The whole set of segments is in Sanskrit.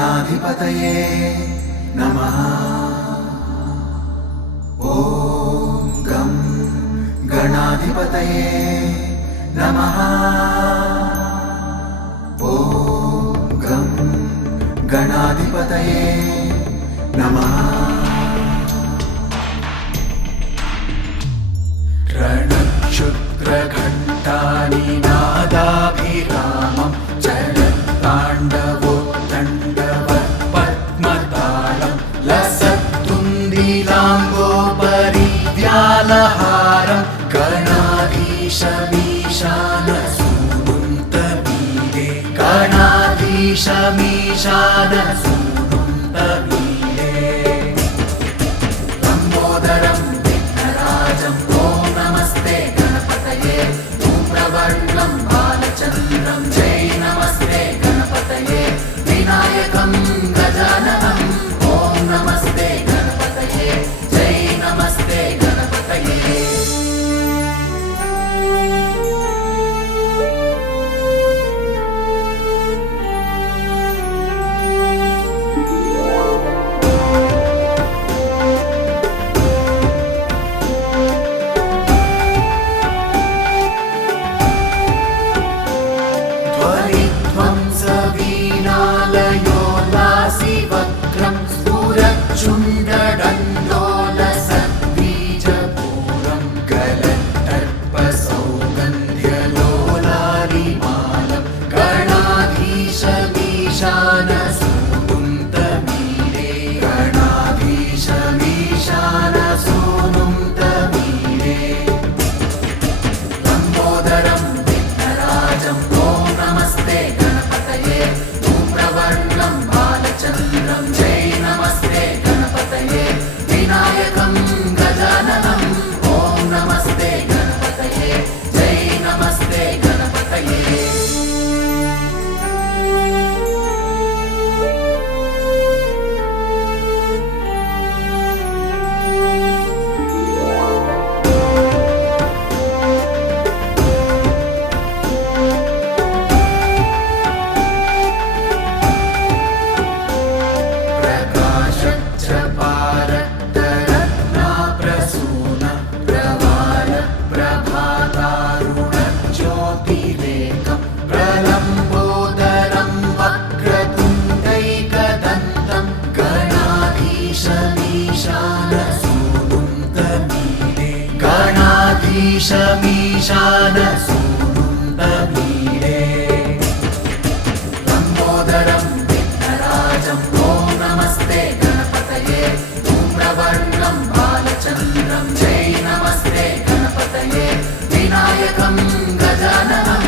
गणाधिपतये नमः। ॐ गं गणाधिपतये नमः। ॐ गं गणाधिपतये नमः। रणक्षुद्रघण्टानिनादाभिरामं चलत्ताण्डवोत्तण्डवत्पद्मतालं लसत्तुन्दिलाम्बोपरिव्यालहारं गणाधीशमीशानसूनुन्तमीडे गणाधीशमीशानसूनुन्तमीडे लम्बोदरं विघ्नराजं ॐ नमस्ते गणपतये धूम्रवर्णं बालचन्द्रं जय नमस्ते गणपतये विनायकं गजाननं ॐ नमस्ते गणपतये जय नमस्ते गणपतये। ध्वनिध्वंसवीणालयोल्लासिवक्त्रं स्फुरच्चुण्डदण्डोलसद्बीजपूरं गलत्तर्पसौगन्ध्यलोलारिमालं गणाधीशमीशानसूनुन्तमीडे गणाधीशमीशानसूनुन्तमीडे लम्बोदरं विघ्नराजं ॐ नमस्ते गणपतये धूम्रवर्णं बालचन्द्रं जय नमस्ते गणपतये विनायकं गजाननं ॐ नमस्ते गणपतये जय नमस्ते गणपतये। प्रकाशच्चपारक्तरत्नाप्रसून प्रवाल प्रभातारुणज्योतिरेकं प्रलम्बोदरं वक्रतुण्डैकदन्तं गणाधीशमीशानसूनुन्तमीडे गणाधीशमीशानसूनुन्तमीडे लम्बोदरं विघ्नराजं ॐ नमस्ते गणपतये धूम्रवर्णं बालचन्द्रं जय नमस्ते गणपतये विनायकं गजाननं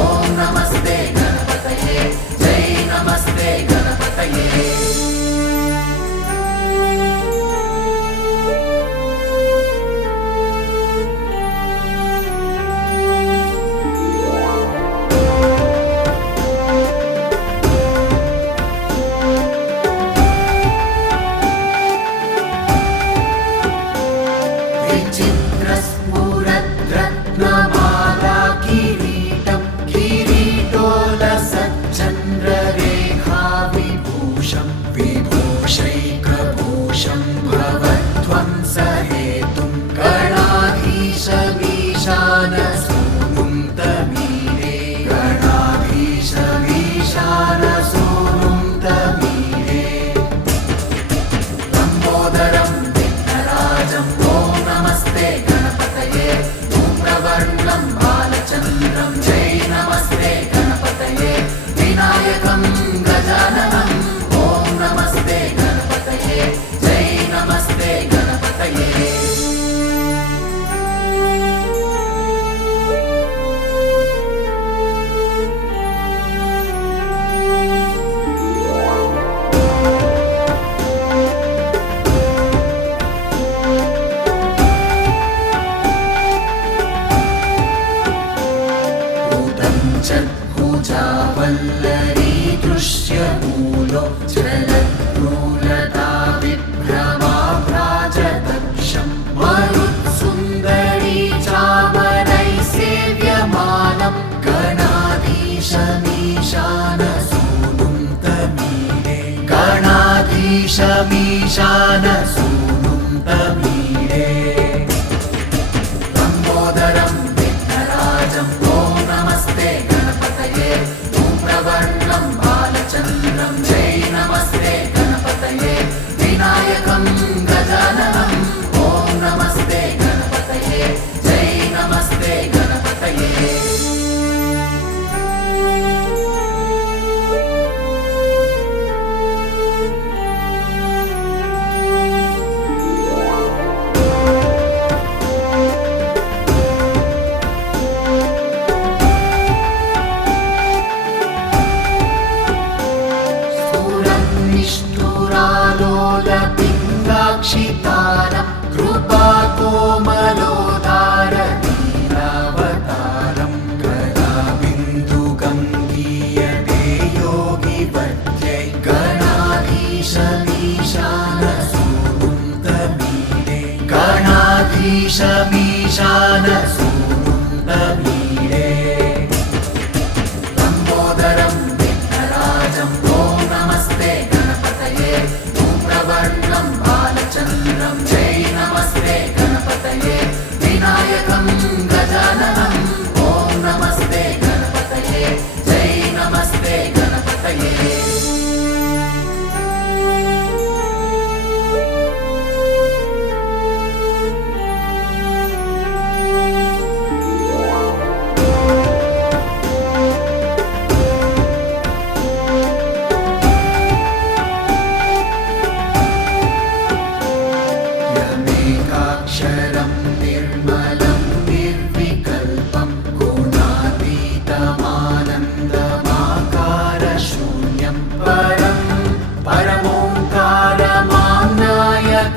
ॐ नमस्ते गणपतये जय नमस्ते गणपतये। विचित्रस्फुरद्रत्नमाला किरीटं किरीटोलसच्चन्द्ररेखाविभूषं विभूषैकभूषं भवध्वंसहेतुं गणाधीशमीशानसूनुन्तमीडे गणाधीशमीशानसूनुन्तमीडे लम्बोदरं विघ्नराजं ॐ नमस्ते गणपतये धूम्रवर्णं बालचन्द्रं जय नमस्ते गणपतये विनायकं गजाननं ॐ नमस्ते गणपतये जय नमस्ते गणपतये। भुजावल्लरी दृश्यमूलो जलद्रूलता विभ्रमाभ्राजदक्षं मरुत्सुन्दरी चामरैः सेव्यमानं गणाधीशमीशानसूनुन्तमीडे गणाधीशमीशानसूनुं तमीडे लम्बोदरं विघ्नराजं ॐ नमस्ते गणपतये धूम्रवर्णं बालचन्द्रं जय नमस्ते गणपतये विनायकं गजाननं ॐ नमस्ते गणपतये जय नमस्ते गणपतये निष्ठुरालोलपिङ्गाक्षितारं कृपाकोमलोदारनीलावतारं गदाबिन्दुगङ्गीयते योगिवर्त्यै गणाधीशमीशानसूनुं तमीडे गणाधीशमीशानसूनुं तमीडे लम्बोदरं विघ्नराजं ॐ नमस्ते गणपतये धूम्रवर्णं बालचन्द्रं जय नमस्ते गणपतये विनायकं गजाननं ॐ नमस्ते गणपतये जय नमस्ते गणपतये यमेकाक्षरं निर्मलं निर्विकल्पं गुणातीतमानन्दमाकारशून्यं परं परमोङ्कारमाम्नाय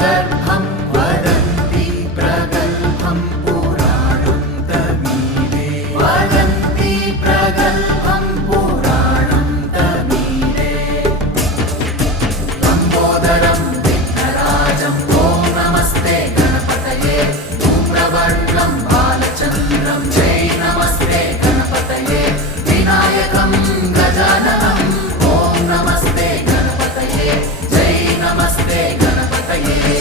गर्भं वदन्ति प्रगल्भं पुराणं तमीडे वदन्ति प्रगल्भं पुराणं तमीडे लम्बोदरं विघ्नराजं ॐ नमस्ते गणपतये धूम्रवर्णं बालचन्द्रं जय नमस्ते गणपतये विनायकं गजाननं ॐ नमस्ते गणपतये जय नमस्ते गणपतये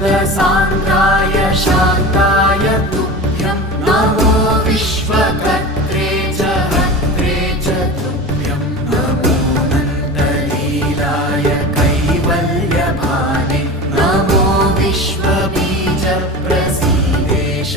चिदानन्दसान्द्राय शान्ताय तुभ्यं नमो विश्वकर्त्रे च हर्त्रे च तुभ्यं नमो नन्दलीलाय कैवल्यभाने नमो विश्वबीजप्रसीदेश